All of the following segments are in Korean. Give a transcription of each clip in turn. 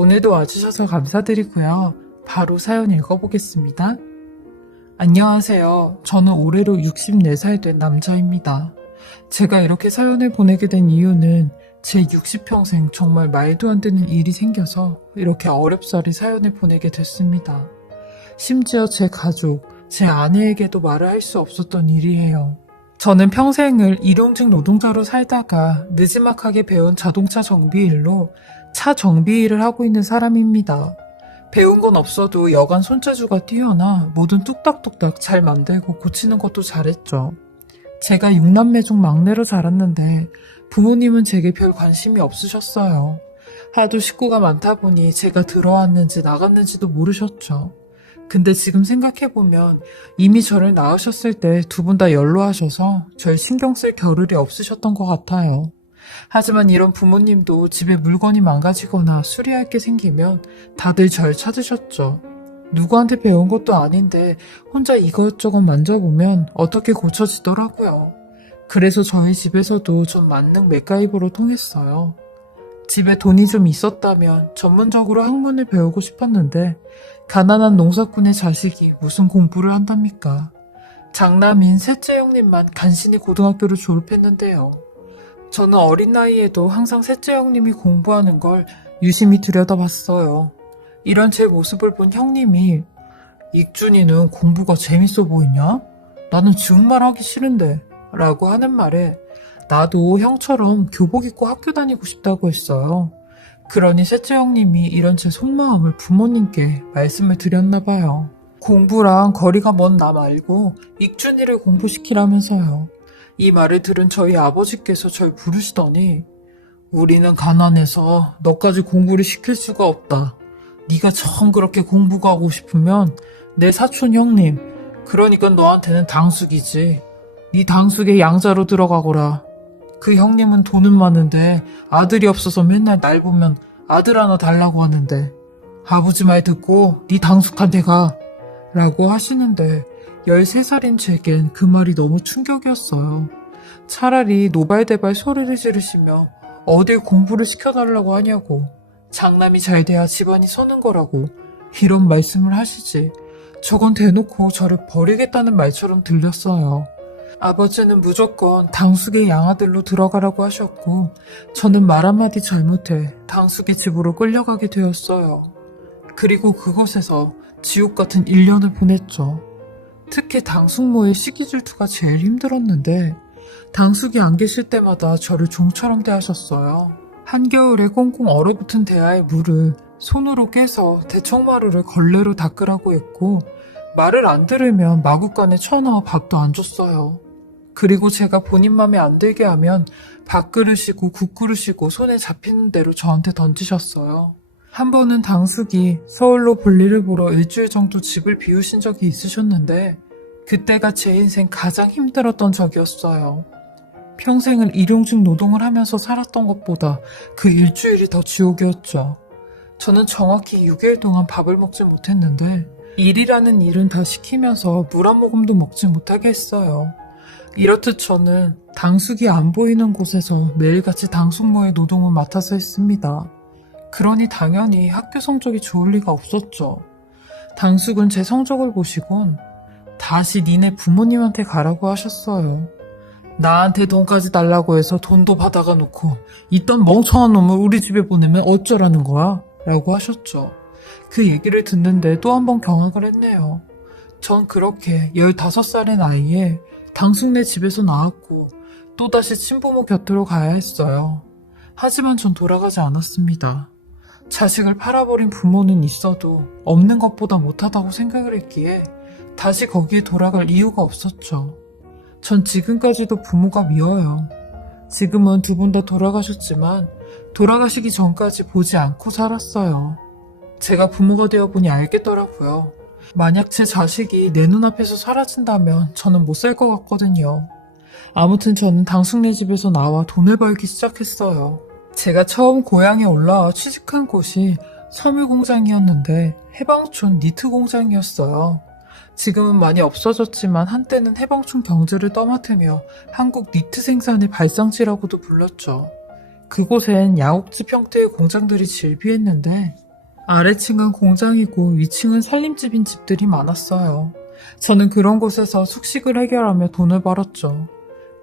오늘도 와주셔서 감사드리고요. 바로 사연 읽어보겠습니다. 안녕하세요. 저는 올해로 64살 된 남자입니다. 제가 이렇게 사연을 보내게 된 이유는 제 60평생 정말 말도 안 되는 일이 생겨서 이렇게 어렵사리 사연을 보내게 됐습니다. 심지어 제 가족, 제 아내에게도 말을 할 수 없었던 일이에요. 저는 평생을 일용직 노동자로 살다가 느지막하게 배운 자동차 정비 일로 차 정비 일을 하고 있는 사람입니다. 배운 건 없어도 여간 손재주가 뛰어나 뭐든 뚝딱뚝딱 잘 만들고 고치는 것도 잘했죠. 제가 6남매 중 막내로 자랐는데 부모님은 제게 별 관심이 없으셨어요. 하도 식구가 많다 보니 제가 들어왔는지 나갔는지도 모르셨죠. 근데 지금 생각해보면 이미 저를 낳으셨을 때 두 분 다 연로하셔서 절 신경 쓸 겨를이 없으셨던 것 같아요. 하지만 이런 부모님도 집에 물건이 망가지거나 수리할 게 생기면 다들 절 찾으셨죠. 누구한테 배운 것도 아닌데 혼자 이것저것 만져보면 어떻게 고쳐지더라고요. 그래서 저희 집에서도 전 만능 맥가이버로 통했어요. 집에 돈이 좀 있었다면 전문적으로 학문을 배우고 싶었는데 가난한 농사꾼의 자식이 무슨 공부를 한답니까? 장남인 셋째 형님만 간신히 고등학교를 졸업했는데요. 저는 어린 나이에도 항상 셋째 형님이 공부하는 걸 유심히 들여다봤어요. 이런 제 모습을 본 형님이 익준이는 공부가 재밌어 보이냐? 나는 정말 하기 싫은데 라고 하는 말에 나도 형처럼 교복 입고 학교 다니고 싶다고 했어요. 그러니 셋째 형님이 이런 제 속마음을 부모님께 말씀을 드렸나 봐요. 공부랑 거리가 먼 나 말고 익준이를 공부시키라면서요. 이 말을 들은 저희 아버지께서 절 부르시더니 우리는 가난해서 너까지 공부를 시킬 수가 없다. 네가 정 그렇게 공부가 하고 싶으면 내 사촌 형님, 그러니까 너한테는 당숙이지. 네 당숙에 양자로 들어가거라. 그 형님은 돈은 많은데 아들이 없어서 맨날 날 보면 아들 하나 달라고 하는데 아버지 말 듣고 네 당숙한테 가 라고 하시는데 13살인 제겐 그 말이 너무 충격이었어요. 차라리 노발대발 소리를 지르시며 어딜 공부를 시켜달라고 하냐고, 장남이 잘 돼야 집안이 서는 거라고 이런 말씀을 하시지. 저건 대놓고 저를 버리겠다는 말처럼 들렸어요. 아버지는 무조건 당숙의 양아들로 들어가라고 하셨고 저는 말 한마디 잘못해 당숙의 집으로 끌려가게 되었어요. 그리고 그곳에서 지옥 같은 1년을 보냈죠. 특히 당숙모의 시기 질투가 제일 힘들었는데 당숙이 안 계실 때마다 저를 종처럼 대하셨어요. 한겨울에 꽁꽁 얼어붙은 대야의 물을 손으로 깨서 대청마루를 걸레로 닦으라고 했고 말을 안 들으면 마구간에 쳐넣어 밥도 안 줬어요. 그리고 제가 본인 맘에 안 들게 하면 밥그릇이고 국그릇이고 손에 잡히는 대로 저한테 던지셨어요. 한 번은 당숙이 서울로 볼일을 보러 일주일 정도 집을 비우신 적이 있으셨는데 그때가 제 인생 가장 힘들었던 적이었어요. 평생을 일용직 노동을 하면서 살았던 것보다 그 일주일이 더 지옥이었죠. 저는 정확히 6일 동안 밥을 먹지 못했는데 일이라는 일은 다 시키면서 물 한 모금도 먹지 못하게 했어요. 이렇듯 저는 당숙이 안 보이는 곳에서 매일같이 당숙모의 노동을 맡아서 했습니다. 그러니 당연히 학교 성적이 좋을 리가 없었죠. 당숙은 제 성적을 보시곤 다시 니네 부모님한테 가라고 하셨어요. 나한테 돈까지 달라고 해서 돈도 받아가 놓고 있던 멍청한 놈을 우리 집에 보내면 어쩌라는 거야? 라고 하셨죠. 그 얘기를 듣는데 또 한 번 경악을 했네요. 전 그렇게 15살의 나이에 당숙네 집에서 나왔고 또다시 친부모 곁으로 가야 했어요. 하지만 전 돌아가지 않았습니다. 자식을 팔아버린 부모는 있어도 없는 것보다 못하다고 생각을 했기에 다시 거기에 돌아갈 이유가 없었죠. 전 지금까지도 부모가 미워요. 지금은 두 분 다 돌아가셨지만 돌아가시기 전까지 보지 않고 살았어요. 제가 부모가 되어보니 알겠더라고요. 만약 제 자식이 내 눈앞에서 사라진다면 저는 못 살 것 같거든요. 아무튼 저는 당숙네 집에서 나와 돈을 벌기 시작했어요. 제가 처음 고향에 올라와 취직한 곳이 섬유 공장이었는데 해방촌 니트 공장이었어요. 지금은 많이 없어졌지만 한때는 해방촌 경제를 떠맡으며 한국 니트 생산의 발상지라고도 불렀죠. 그곳엔 야옥집 형태의 공장들이 질비했는데 아래층은 공장이고 위층은 살림집인 집들이 많았어요. 저는 그런 곳에서 숙식을 해결하며 돈을 벌었죠.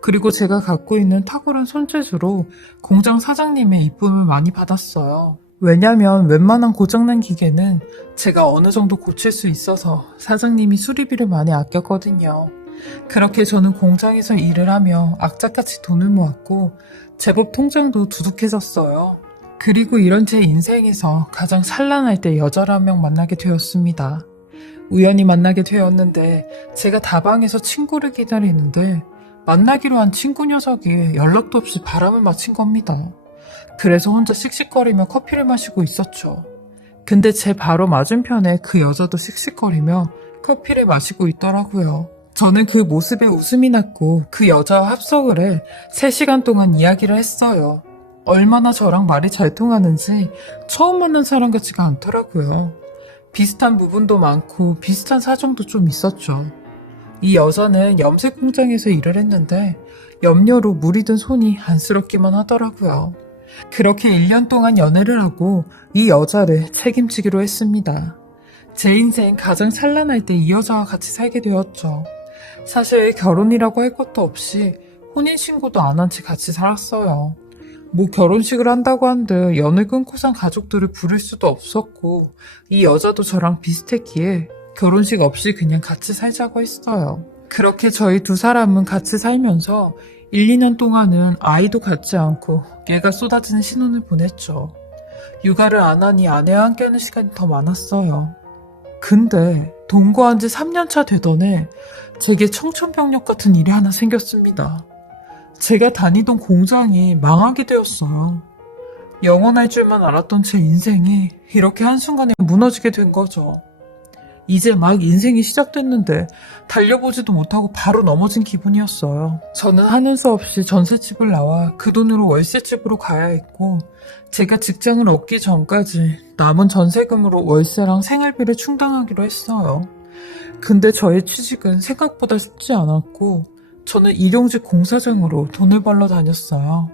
그리고 제가 갖고 있는 탁월한 손재주로 공장 사장님의 이쁨을 많이 받았어요. 왜냐면 웬만한 고장난 기계는 제가 어느 정도 고칠 수 있어서 사장님이 수리비를 많이 아꼈거든요. 그렇게 저는 공장에서 일을 하며 악착같이 돈을 모았고 제법 통장도 두둑해졌어요. 그리고 이런 제 인생에서 가장 찬란할 때 여자를 한 명 만나게 되었습니다. 우연히 만나게 되었는데 제가 다방에서 친구를 기다리는데 만나기로 한 친구 녀석이 연락도 없이 바람을 맞힌 겁니다. 그래서 혼자 씩씩거리며 커피를 마시고 있었죠. 근데 제 바로 맞은편에 그 여자도 씩씩거리며 커피를 마시고 있더라고요. 저는 그 모습에 웃음이 났고 그 여자와 합석을 해 3시간 동안 이야기를 했어요. 얼마나 저랑 말이 잘 통하는지 처음 만난 사람 같지가 않더라고요. 비슷한 부분도 많고 비슷한 사정도 좀 있었죠. 이 여자는 염색 공장에서 일을 했는데 염료로 물이 든 손이 안쓰럽기만 하더라고요. 그렇게 1년 동안 연애를 하고 이 여자를 책임지기로 했습니다. 제 인생 가장 찬란할 때 이 여자와 같이 살게 되었죠. 사실 결혼이라고 할 것도 없이 혼인신고도 안 한 채 같이 살았어요. 뭐 결혼식을 한다고 한들 연을 끊고 산 가족들을 부를 수도 없었고 이 여자도 저랑 비슷했기에 결혼식 없이 그냥 같이 살자고 했어요. 그렇게 저희 두 사람은 같이 살면서 1, 2년 동안은 아이도 갖지 않고 얘가 쏟아지는 신혼을 보냈죠. 육아를 안 하니 아내와 함께하는 시간이 더 많았어요. 근데 동거한 지 3년차 되던 해 제게 청천벽력 같은 일이 하나 생겼습니다. 제가 다니던 공장이 망하게 되었어요. 영원할 줄만 알았던 제 인생이 이렇게 한순간에 무너지게 된 거죠. 이제 막 인생이 시작됐는데 달려보지도 못하고 바로 넘어진 기분이었어요. 저는 하는 수 없이 전셋집을 나와 그 돈으로 월세집으로 가야 했고 제가 직장을 얻기 전까지 남은 전세금으로 월세랑 생활비를 충당하기로 했어요. 근데 저의 취직은 생각보다 쉽지 않았고 저는 일용직 공사장으로 돈을 벌러 다녔어요.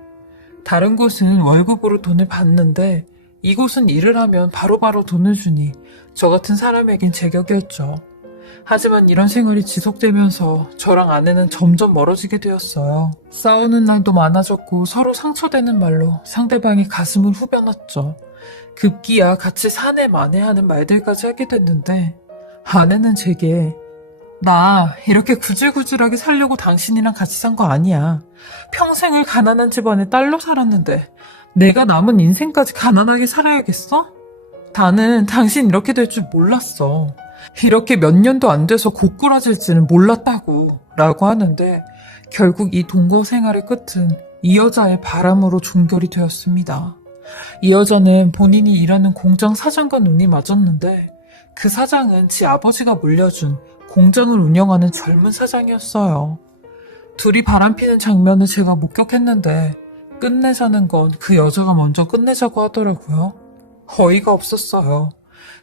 다른 곳은 월급으로 돈을 받는데 이곳은 일을 하면 바로바로 돈을 주니 저 같은 사람에겐 제격이었죠. 하지만 이런 생활이 지속되면서 저랑 아내는 점점 멀어지게 되었어요. 싸우는 날도 많아졌고 서로 상처되는 말로 상대방의 가슴을 후벼놨죠. 급기야 같이 사내 만회하는 말들까지 하게 됐는데 아내는 제게 나 이렇게 구질구질하게 살려고 당신이랑 같이 산 거 아니야. 평생을 가난한 집안의 딸로 살았는데 내가 남은 인생까지 가난하게 살아야겠어? 나는 당신 이렇게 될 줄 몰랐어. 이렇게 몇 년도 안 돼서 고꾸라질지는 몰랐다고 라고 하는데 결국 이 동거 생활의 끝은 이 여자의 바람으로 종결이 되었습니다. 이 여자는 본인이 일하는 공장 사장과 눈이 맞았는데 그 사장은 지 아버지가 물려준 공장을 운영하는 젊은 사장이었어요. 둘이 바람피는 장면을 제가 목격했는데 끝내자는 건 그 여자가 먼저 끝내자고 하더라고요. 어이가 없었어요.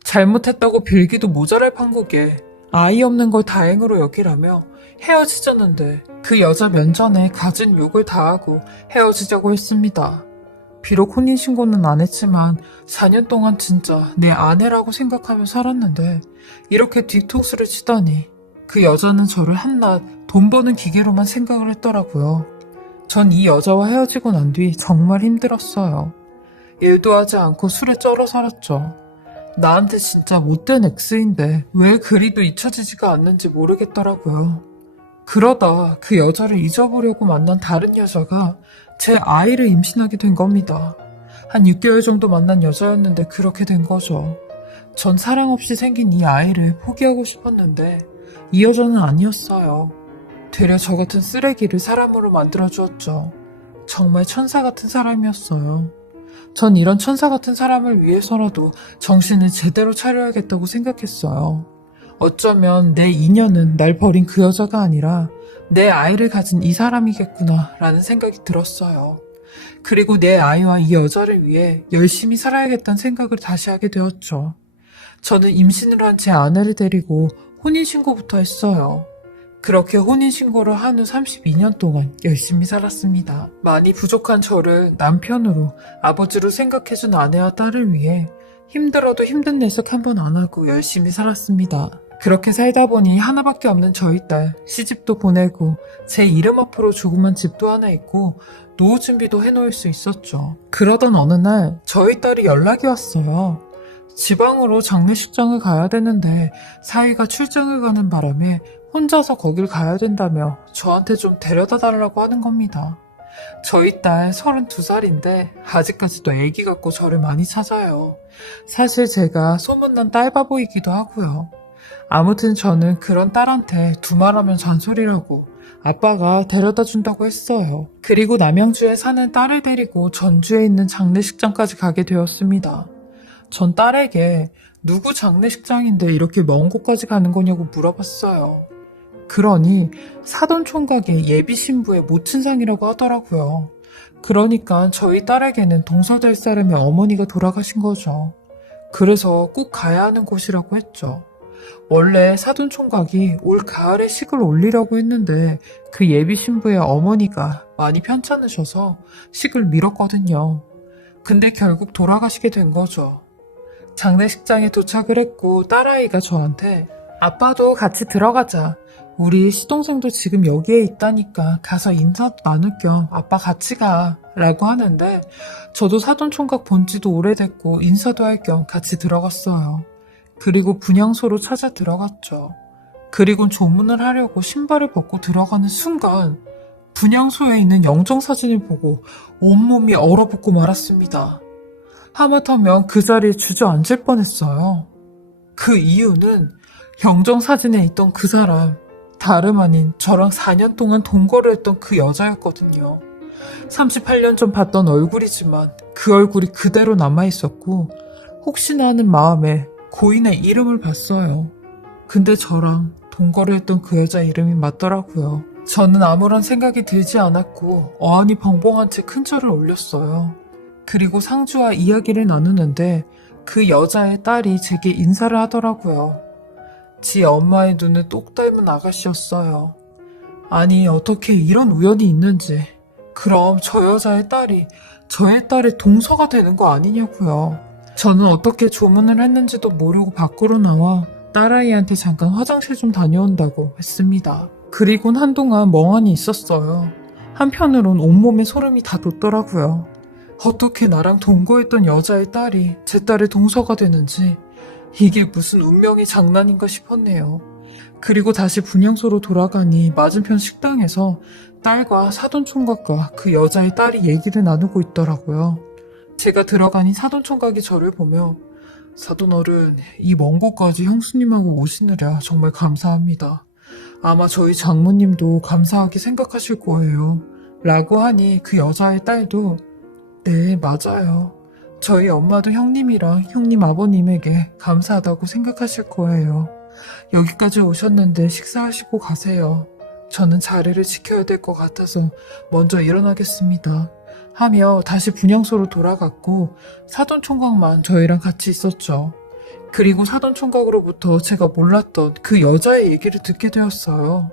잘못했다고 빌기도 모자랄 판국에 아이 없는 걸 다행으로 여기라며 헤어지자는데 그 여자 면전에 갖은 욕을 다하고 헤어지자고 했습니다. 비록 혼인신고는 안 했지만 4년 동안 진짜 내 아내라고 생각하며 살았는데 이렇게 뒤통수를 치다니 그 여자는 저를 한낱 돈 버는 기계로만 생각을 했더라고요. 전 이 여자와 헤어지고 난 뒤 정말 힘들었어요. 일도 하지 않고 술에 쩔어 살았죠. 나한테 진짜 못된 X인데 왜 그리도 잊혀지지가 않는지 모르겠더라고요. 그러다 그 여자를 잊어보려고 만난 다른 여자가 제 아이를 임신하게 된 겁니다. 한 6개월 정도 만난 여자였는데 그렇게 된 거죠. 전 사랑 없이 생긴 이 아이를 포기하고 싶었는데 이 여자는 아니었어요. 되려 저 같은 쓰레기를 사람으로 만들어주었죠. 정말 천사 같은 사람이었어요. 전 이런 천사 같은 사람을 위해서라도 정신을 제대로 차려야겠다고 생각했어요. 어쩌면 내 인연은 날 버린 그 여자가 아니라 내 아이를 가진 이 사람이겠구나 라는 생각이 들었어요. 그리고 내 아이와 이 여자를 위해 열심히 살아야겠다는 생각을 다시 하게 되었죠. 저는 임신을 한 제 아내를 데리고 혼인신고부터 했어요. 그렇게 혼인신고를 한 후 32년 동안 열심히 살았습니다. 많이 부족한 저를 남편으로 아버지로 생각해준 아내와 딸을 위해 힘들어도 힘든 내색 한 번 안 하고 열심히 살았습니다. 그렇게 살다 보니 하나밖에 없는 저희 딸 시집도 보내고 제 이름 앞으로 조그만 집도 하나 있고 노후 준비도 해놓을 수 있었죠. 그러던 어느 날 저희 딸이 연락이 왔어요. 지방으로 장례식장을 가야 되는데 사위가 출장을 가는 바람에 혼자서 거길 가야 된다며 저한테 좀 데려다 달라고 하는 겁니다. 저희 딸 32살인데 아직까지도 애기 같고 저를 많이 찾아요. 사실 제가 소문난 딸바보이기도 하고요. 아무튼 저는 그런 딸한테 두말하면 잔소리라고 아빠가 데려다 준다고 했어요. 그리고 남양주에 사는 딸을 데리고 전주에 있는 장례식장까지 가게 되었습니다. 전 딸에게 누구 장례식장인데 이렇게 먼 곳까지 가는 거냐고 물어봤어요. 그러니 사돈 총각의 예비 신부의 모친상이라고 하더라고요. 그러니까 저희 딸에게는 동서될 사람의 어머니가 돌아가신 거죠. 그래서 꼭 가야 하는 곳이라고 했죠. 원래 사돈 총각이 올 가을에 식을 올리려고 했는데 그 예비 신부의 어머니가 많이 편찮으셔서 식을 미뤘거든요. 근데 결국 돌아가시게 된 거죠. 장례식장에 도착을 했고 딸아이가 저한테 아빠도 같이 들어가자. 우리 시동생도 지금 여기에 있다니까 가서 인사도 나눌 겸 아빠 같이 가 라고 하는데 저도 사돈총각 본 지도 오래됐고 인사도 할 겸 같이 들어갔어요. 그리고 분향소로 찾아 들어갔죠. 그리곤 조문을 하려고 신발을 벗고 들어가는 순간 분향소에 있는 영정사진을 보고 온몸이 얼어붙고 말았습니다. 하마터면 그 자리에 주저앉을 뻔했어요. 그 이유는 영정사진에 있던 그 사람 다름 아닌 저랑 4년 동안 동거를 했던 그 여자였거든요. 38년 전 봤던 얼굴이지만 그 얼굴이 그대로 남아있었고 혹시나 하는 마음에 고인의 이름을 봤어요. 근데 저랑 동거를 했던 그 여자 이름이 맞더라고요. 저는 아무런 생각이 들지 않았고 어안이 벙벙한 채 큰 절을 올렸어요. 그리고 상주와 이야기를 나누는데 그 여자의 딸이 제게 인사를 하더라고요. 지 엄마의 눈을 똑 닮은 아가씨였어요. 아니 어떻게 이런 우연이 있는지. 그럼 저 여자의 딸이 저의 딸의 동서가 되는 거 아니냐고요. 저는 어떻게 조문을 했는지도 모르고 밖으로 나와 딸아이한테 잠깐 화장실 좀 다녀온다고 했습니다. 그리곤 한동안 멍하니 있었어요. 한편으론 온몸에 소름이 다 돋더라고요. 어떻게 나랑 동거했던 여자의 딸이 제 딸의 동서가 되는지 이게 무슨 운명의 장난인가 싶었네요. 그리고 다시 분향소로 돌아가니 맞은편 식당에서 딸과 사돈총각과 그 여자의 딸이 얘기를 나누고 있더라고요. 제가 들어가니 사돈총각이 저를 보며 사돈어른, 이 먼 곳까지 형수님하고 오시느라 정말 감사합니다. 아마 저희 장모님도 감사하게 생각하실 거예요. 라고 하니 그 여자의 딸도 네, 맞아요. 저희 엄마도 형님이랑 형님 아버님에게 감사하다고 생각하실 거예요. 여기까지 오셨는데 식사하시고 가세요. 저는 자리를 지켜야 될 것 같아서 먼저 일어나겠습니다. 하며 다시 분향소로 돌아갔고 사돈총각만 저희랑 같이 있었죠. 그리고 사돈총각으로부터 제가 몰랐던 그 여자의 얘기를 듣게 되었어요.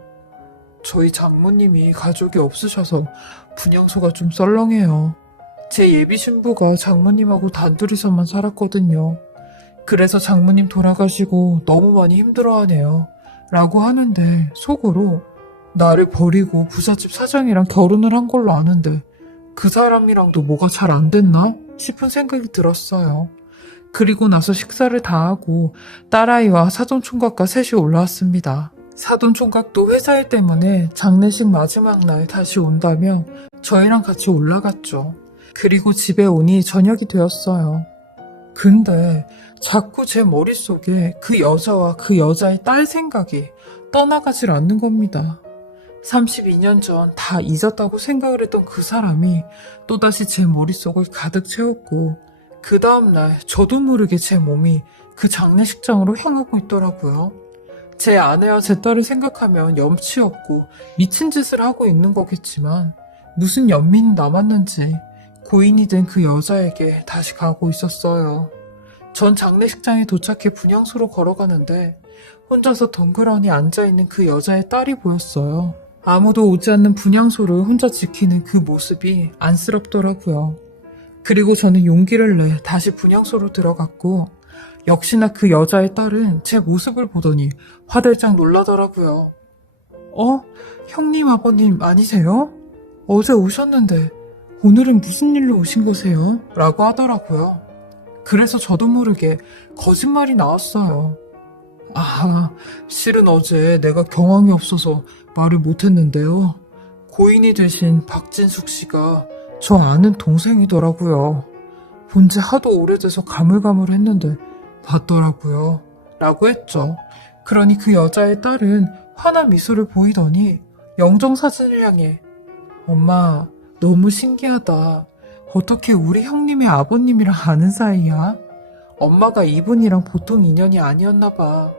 저희 장모님이 가족이 없으셔서 분향소가 좀 썰렁해요. 제 예비 신부가 장모님하고 단둘이서만 살았거든요. 그래서 장모님 돌아가시고 너무 많이 힘들어하네요. 라고 하는데 속으로 나를 버리고 부잣집 사장이랑 결혼을 한 걸로 아는데 그 사람이랑도 뭐가 잘 안 됐나 싶은 생각이 들었어요. 그리고 나서 식사를 다 하고 딸아이와 사돈총각과 셋이 올라왔습니다. 사돈총각도 회사 일 때문에 장례식 마지막 날 다시 온다며 저희랑 같이 올라갔죠. 그리고 집에 오니 저녁이 되었어요. 근데 자꾸 제 머릿속에 그 여자와 그 여자의 딸 생각이 떠나가질 않는 겁니다. 32년 전 다 잊었다고 생각을 했던 그 사람이 또다시 제 머릿속을 가득 채웠고 그 다음날 저도 모르게 제 몸이 그 장례식장으로 향하고 있더라고요. 제 아내와 제 딸을 생각하면 염치 없고 미친 짓을 하고 있는 거겠지만 무슨 연민이 남았는지 고인이 된 그 여자에게 다시 가고 있었어요. 전 장례식장에 도착해 분향소로 걸어가는데 혼자서 덩그러니 앉아있는 그 여자의 딸이 보였어요. 아무도 오지 않는 분향소를 혼자 지키는 그 모습이 안쓰럽더라고요. 그리고 저는 용기를 내 다시 분향소로 들어갔고, 역시나 그 여자의 딸은 제 모습을 보더니 화들짝 놀라더라고요. 형님 아버님 아니세요? 어제 오셨는데 오늘은 무슨 일로 오신 거세요? 라고 하더라고요. 그래서 저도 모르게 거짓말이 나왔어요. 실은 어제 내가 경황이 없어서 말을 못했는데요. 고인이 되신 박진숙 씨가 저 아는 동생이더라고요. 본지 하도 오래돼서 가물가물했는데 봤더라고요. 라고 했죠. 그러니 그 여자의 딸은 환한 미소를 보이더니 영정사진을 향해 엄마 너무 신기하다. 어떻게 우리 형님의 아버님이랑 아는 사이야? 엄마가 이분이랑 보통 인연이 아니었나 봐.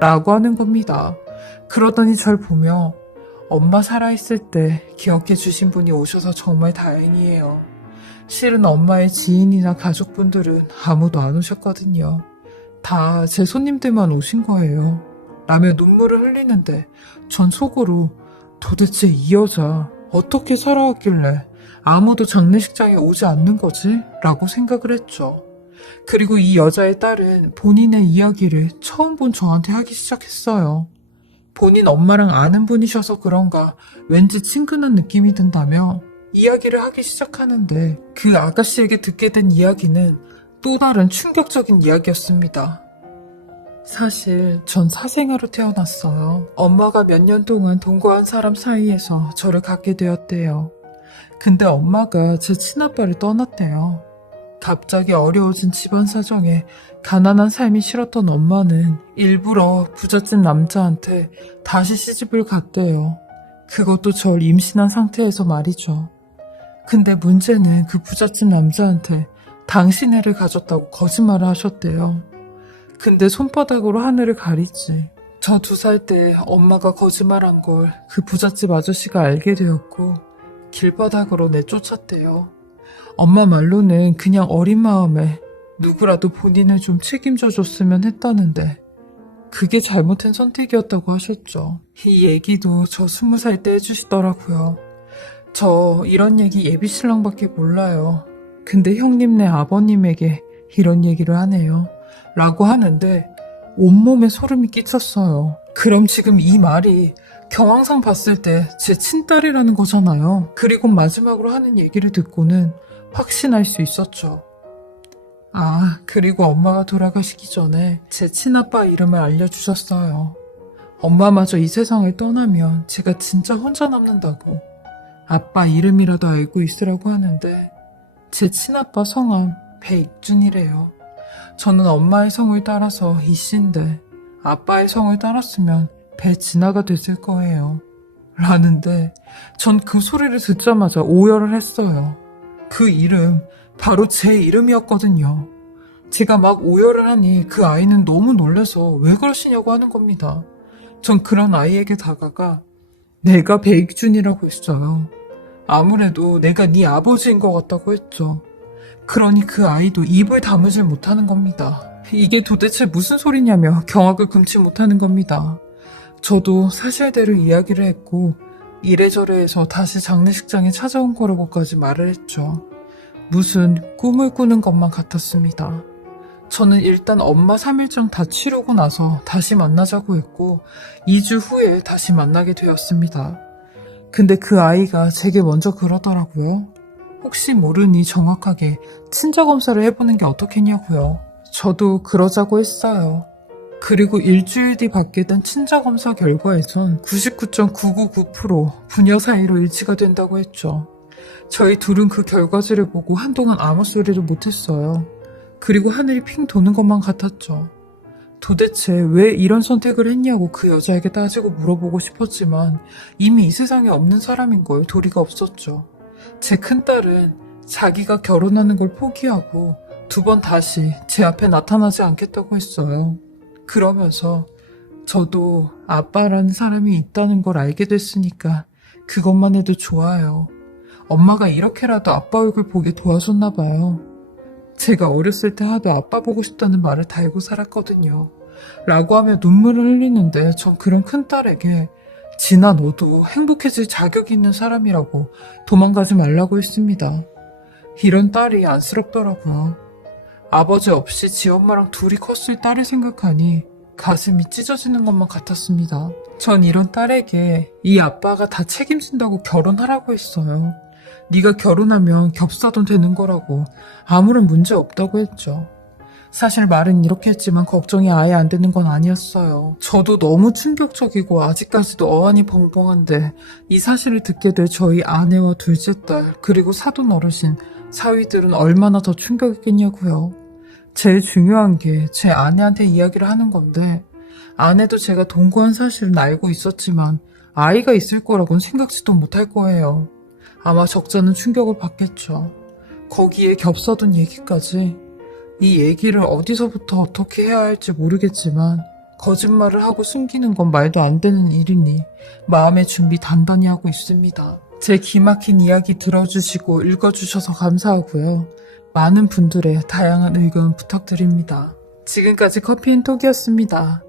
라고 하는 겁니다. 그러더니 절 보며 엄마 살아있을 때 기억해 주신 분이 오셔서 정말 다행이에요. 실은 엄마의 지인이나 가족분들은 아무도 안 오셨거든요. 다 제 손님들만 오신 거예요. 라며 눈물을 흘리는데 전 속으로 도대체 이 여자 어떻게 살아왔길래 아무도 장례식장에 오지 않는 거지? 라고 생각을 했죠. 그리고 이 여자의 딸은 본인의 이야기를 처음 본 저한테 하기 시작했어요. 본인 엄마랑 아는 분이셔서 그런가 왠지 친근한 느낌이 든다며 이야기를 하기 시작하는데 그 아가씨에게 듣게 된 이야기는 또 다른 충격적인 이야기였습니다. 사실 전 사생아로 태어났어요. 엄마가 몇 년 동안 동거한 사람 사이에서 저를 갖게 되었대요. 근데 엄마가 제 친아빠를 떠났대요. 갑자기 어려워진 집안 사정에 가난한 삶이 싫었던 엄마는 일부러 부잣집 남자한테 다시 시집을 갔대요. 그것도 절 임신한 상태에서 말이죠. 근데 문제는 그 부잣집 남자한테 당신 애를 가졌다고 거짓말을 하셨대요. 근데 손바닥으로 하늘을 가리지. 저 2살 때 엄마가 거짓말한 걸 그 부잣집 아저씨가 알게 되었고 길바닥으로 내쫓았대요. 엄마 말로는 그냥 어린 마음에 누구라도 본인을 좀 책임져 줬으면 했다는데 그게 잘못된 선택이었다고 하셨죠. 이 얘기도 저 20살 때 해주시더라고요. 저 이런 얘기 예비신랑밖에 몰라요. 근데 형님네 아버님에게 이런 얘기를 하네요. 라고 하는데 온몸에 소름이 끼쳤어요. 그럼 지금 이 말이 경황상 봤을 때 제 친딸이라는 거잖아요. 그리고 마지막으로 하는 얘기를 듣고는 확신할 수 있었죠. 그리고 엄마가 돌아가시기 전에 제 친아빠 이름을 알려주셨어요. 엄마마저 이 세상을 떠나면 제가 진짜 혼자 남는다고. 아빠 이름이라도 알고 있으라고 하는데 제 친아빠 성함 배익준이래요. 저는 엄마의 성을 따라서 이씨인데 아빠의 성을 따랐으면 배진아가 됐을 거예요. 라는데 전 그 소리를 듣자마자 오열을 했어요. 그 이름 바로 제 이름이었거든요. 제가 막 오열을 하니 그 아이는 너무 놀라서 왜 그러시냐고 하는 겁니다. 전 그런 아이에게 다가가 내가 백준이라고 했어요. 아무래도 내가 네 아버지인 것 같다고 했죠. 그러니 그 아이도 입을 다무질 못하는 겁니다. 이게 도대체 무슨 소리냐며 경악을 금치 못하는 겁니다. 저도 사실대로 이야기를 했고 이래저래 해서 다시 장례식장에 찾아온 거라고까지 말을 했죠. 무슨 꿈을 꾸는 것만 같았습니다. 저는 일단 엄마 3일장 다 치르고 나서 다시 만나자고 했고 2주 후에 다시 만나게 되었습니다. 근데 그 아이가 제게 먼저 그러더라고요. 혹시 모르니 정확하게 친자검사를 해보는 게 어떻겠냐고요. 저도 그러자고 했어요. 그리고 일주일 뒤 받게 된 친자검사 결과에선 99.999% 부녀 사이로 일치가 된다고 했죠. 저희 둘은 그 결과지를 보고 한동안 아무 소리를 못했어요. 그리고 하늘이 핑 도는 것만 같았죠. 도대체 왜 이런 선택을 했냐고 그 여자에게 따지고 물어보고 싶었지만 이미 이 세상에 없는 사람인 걸 도리가 없었죠. 제 큰딸은 자기가 결혼하는 걸 포기하고 2번 다시 제 앞에 나타나지 않겠다고 했어요. 그러면서 저도 아빠라는 사람이 있다는 걸 알게 됐으니까 그것만 해도 좋아요. 엄마가 이렇게라도 아빠 얼굴 보게 도와줬나 봐요. 제가 어렸을 때 하도 아빠 보고 싶다는 말을 달고 살았거든요. 라고 하며 눈물을 흘리는데 전 그런 큰딸에게 진아 너도 행복해질 자격이 있는 사람이라고 도망가지 말라고 했습니다. 이런 딸이 안쓰럽더라고요. 아버지 없이 지 엄마랑 둘이 컸을 딸을 생각하니 가슴이 찢어지는 것만 같았습니다. 전 이런 딸에게 이 아빠가 다 책임진다고 결혼하라고 했어요. 네가 결혼하면 겹사돈 되는 거라고 아무런 문제 없다고 했죠. 사실 말은 이렇게 했지만 걱정이 아예 안 되는 건 아니었어요. 저도 너무 충격적이고 아직까지도 어안이 벙벙한데 이 사실을 듣게 될 저희 아내와 둘째 딸 그리고 사돈 어르신 사위들은 얼마나 더 충격이겠냐고요. 제일 중요한 게 제 아내한테 이야기를 하는 건데 아내도 제가 동거한 사실은 알고 있었지만 아이가 있을 거라고는 생각지도 못할 거예요. 아마 적잖은 충격을 받겠죠. 거기에 겹사돈 얘기까지. 이 얘기를 어디서부터 어떻게 해야 할지 모르겠지만 거짓말을 하고 숨기는 건 말도 안 되는 일이니 마음의 준비 단단히 하고 있습니다. 제 기막힌 이야기 들어주시고 읽어주셔서 감사하고요. 많은 분들의 다양한 의견 부탁드립니다. 지금까지 커피앤톡이었습니다.